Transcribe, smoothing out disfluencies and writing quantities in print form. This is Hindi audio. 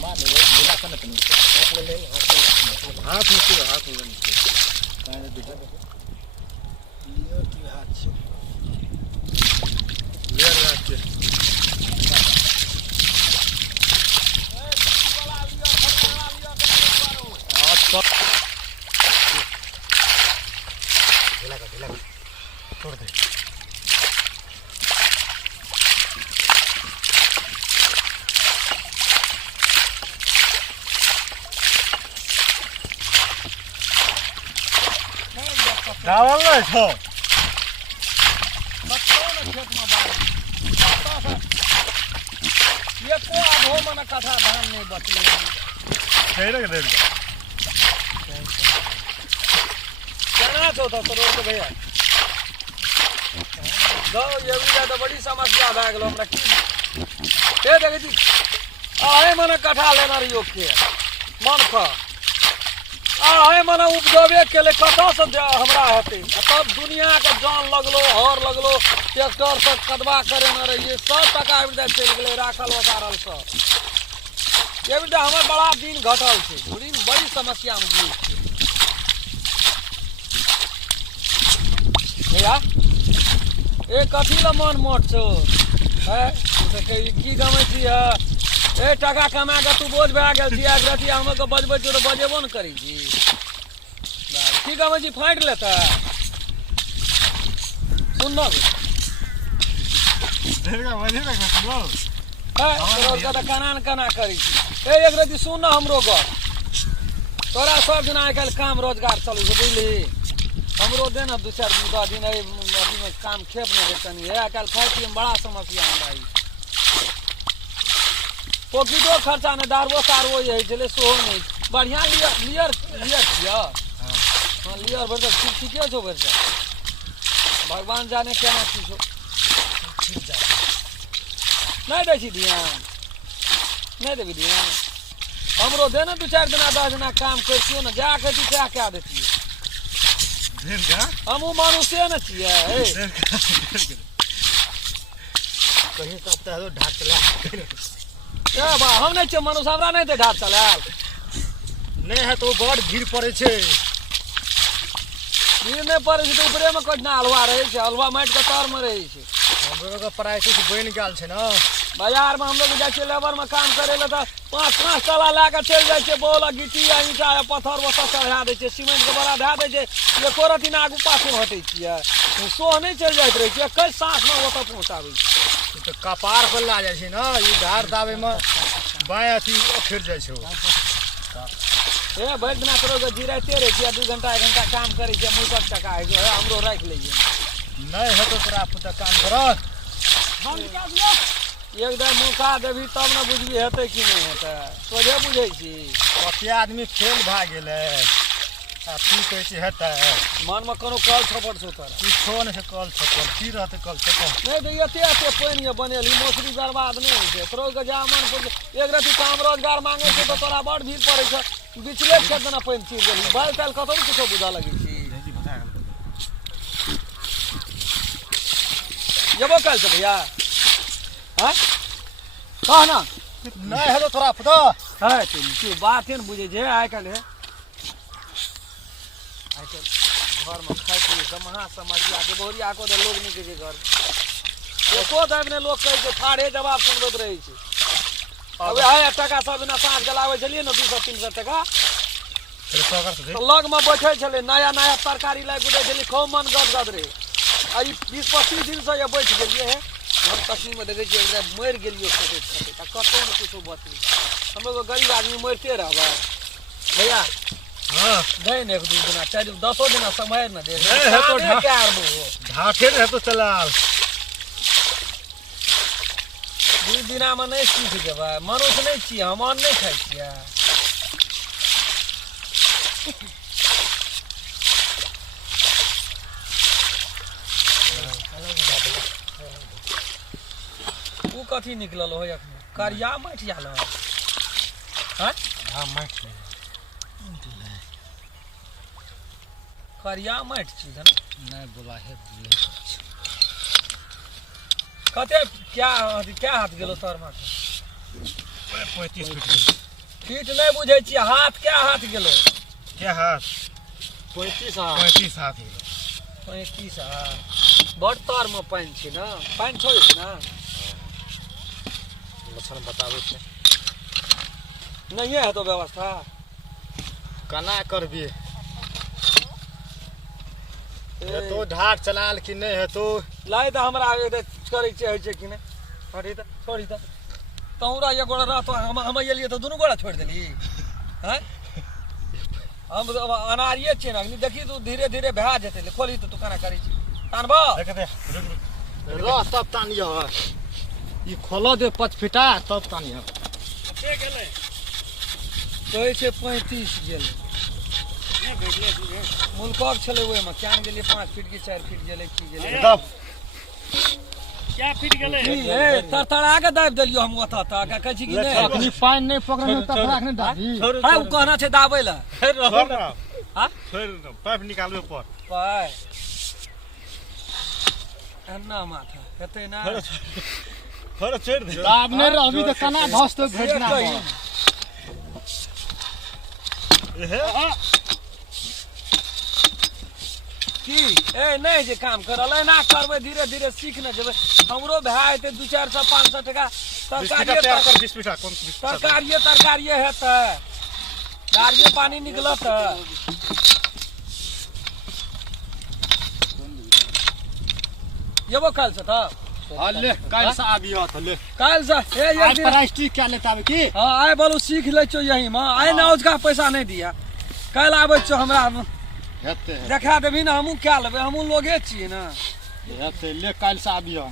मार ले बिना कने कने हाथ ले हाथ ले काने दिखा लियो तू हाथ से लिया हाथ से ढीला छोड़ दे डावल नहीं छो खेत में बाल ये को आधो मन कथा धान नहीं बचले सही रख दे केना छो तो रोड के भैया दो ये भी तो बड़ी समस्या भए गेलो हमरा की ए देखे जी आए मन कथा लेना रहियो के मन खा आए मन उपजबे के लिए कथा से हमरा हेते तब दुनिया के जान लगलो हर लगलो ट्रैक्टर से कदवा करे न रहिए सब टका बिदा चल गेले राखल वसारल सब ये बिदा हमर बड़ा दिन घटल छे बड़ी समस्या में जी भैया ए कथी ल मन मोट छो है तो की गमै छी ए टका कमा के तू बोझ भए गेल छी एक रति हम के बजबै तो बजेबो न करी छी की गमै छी फाइट लेता सुन न देरगा बजे तक सुनो है रोज का कनान कना करी छी ए एक रति सुन न हमरो ग तोरा सब दिन आइ काल काम रोजगार चलू छै बुझली हमरो दे न दू चार दिन अभी में काम खेप नहीं देतनी है आजकल खाई पी में बड़ा समस्या हमरा पॉकेटो खर्चा नहीं दारवो तारवो यही चले सो नहीं बढ़िया लियर छिया हां लियर बड़ ठीके छो बड़ भगवान जाने केना की छो नहीं दै छी ध्यान नहीं देबी ध्यान हमरो दे न दू चार दिन 10 दिन काम करतियो न जाके तू क्या क्या देतियो हम मनुष्य न छियै कहीं सप्ताह तो ढाक चला क्या बा हम नहीं छियै मनुष्य हमरा नहीं दे ढाक चलाल नहीं है तो बड़ भीड़ पड़े छे भीड़ नहीं पड़े छै तो ऊपरे में कतना हलवा रहे छै हलवा माइट के तर में रहे छै हमरो के प्राइस बन गेल छै न बाजार में हम लोग जाय छै लेबर में काम करे ले त 5-5 तला ला के चल जाय छै बोल गिट्टी आ ईटा आ पत्थर वो चढ़ा दे छै सीमेंट के बड़ा धा दे छै एको रति ना आगू पाछू हटै छियै सो नहीं चल जाइत रहे छै कई सांस में ओतऽ पहुंचाबै छै तो कपार पर ला जाय छै न ई धार दाबे में बाय अथी फिर जाय छै ए भरि दिना करो के जिराइते रहे छियै 2 घंटा 1 घंटा काम करे छियै मुझक टका है जो है हमरो राख लइए नहीं है तो तोरा पुता काम कर हम निकाल दियो एकदम मौका देबी तब न बुझबी हेतै कि नहीं हेतै सोझे बुझै छी कते आदमी फेल भए गेलै आ की कहै छै हेतै मन में कोनो कल छपड़ छौ तोरा किछो नहीं छै कल छपड़ की रहतै कल छपड़ नहीं तो एते पानि ये बनेली मौसरी बर्बाद नहीं होइ छै तोरो के जा मन पर एक रति काम रोजगार मांगे छै तो तोरा बड़ भीड़ पड़ै छै बिचले खेत में पानि चीर गेली बाल ताल कतौ किछो बुझा लगै छी जेबो काल से भैया हां कह ना नहीं है तो तोरा पुता है तू बात न बुझे छै आइ काल है घर में खाई पी के महा समस्या के बोरिया को लोग नहीं के घर एको दाब ने लोग कहे छै ठाड़े जवाब सुनबैत रहे छै अबे है टका सब बिना साँझ गलावे छलिए न 200-300 टका तो लग में बैठे छले नया नया तरकारी लाई गुडे छली खूब मन गदगद रहे आ 20-25 दिन से ये बैठ गेलिए है हम कश्मीर में देखे छियै मर गेलियो खेते खेते त कतौ न कुछो बचली हम लोग गरीब आदमी मरते रहबा भैया हां नहीं ने 1-2 दिन 4-10 दिन समय न दे है तो ढाठे है तो चला 2 दिना में नहीं सीख जेबा मनुष्य नहीं छी हम अन्न नहीं खाइ छियै उ कथी निकलल हो अखन करिया माटि जाल हां हां माटि करिया माटि छी न नहीं बोला है कते क्या हाथ गेलो तोर माथे 35 फीट फीट नहीं बुझे छी हाथ क्या हाथ गेलो क्या हाथ 35 हाथ 35 हाथ गेलो 35 हाथ बड़ तार में पानी छी ना पानी छोड़ छी ना लक्षण बताबै छै नहीं है तो व्यवस्था कना करबी तो ढाट चलाल कि नहीं है तो लाई तो हमरा करे छै कि नहीं हटी तो छोड़ी तो तोरा ये गोड़ा रहतो हम एलिए तो दोनों गोड़ा छोड़ देली हैं हम अनारिये छै ना देखी तू धीरे धीरे भा जेते ले खोली तो तू कना करी छी तानबो देख दे रह तब तानियो ई खोलो दे 5 फीटा तब तानियो के गेले कहै छै 35 गेले ये भेटले तू मुल्कक छले ओय में क्या गेले 5 फीट की 4 फीट गेले की गेले तब क्या फिट गेले ए तरतड़ा के दाब देलियो हम ओता ता का कहै छी कि नहीं अखनी पानी नहीं पकड़ने तब राखने दाबी हां उ कहना छै दाबै ला हां फिर पाइप निकालबे पर पाइ अन्ना माथा हेतै ना थोड़ा छोड़ दे दाब नहीं रहबी तो कना धस तो भेजना की ए नहीं जे काम करल ना करबै धीरे धीरे सीख न जेबै हमरो भाय एते 200 500 टका तरकारी 20 फीटा कौन 20 तरकारी हेतै गाड़िए पानी निकलत येबो काल से था ले काल से आबियो त ले काल से ए एक आज दिन प्लास्टिक क्या लेता आबे की हां आइ बोलू सीख ले छो यही में आइ ना उसका पैसा नहीं दिया काल आबै छो हमरा हेते देखा देबी ना हमहू क्या लेबै हमहू लोगे छियै ना हेते ले काल से आबियो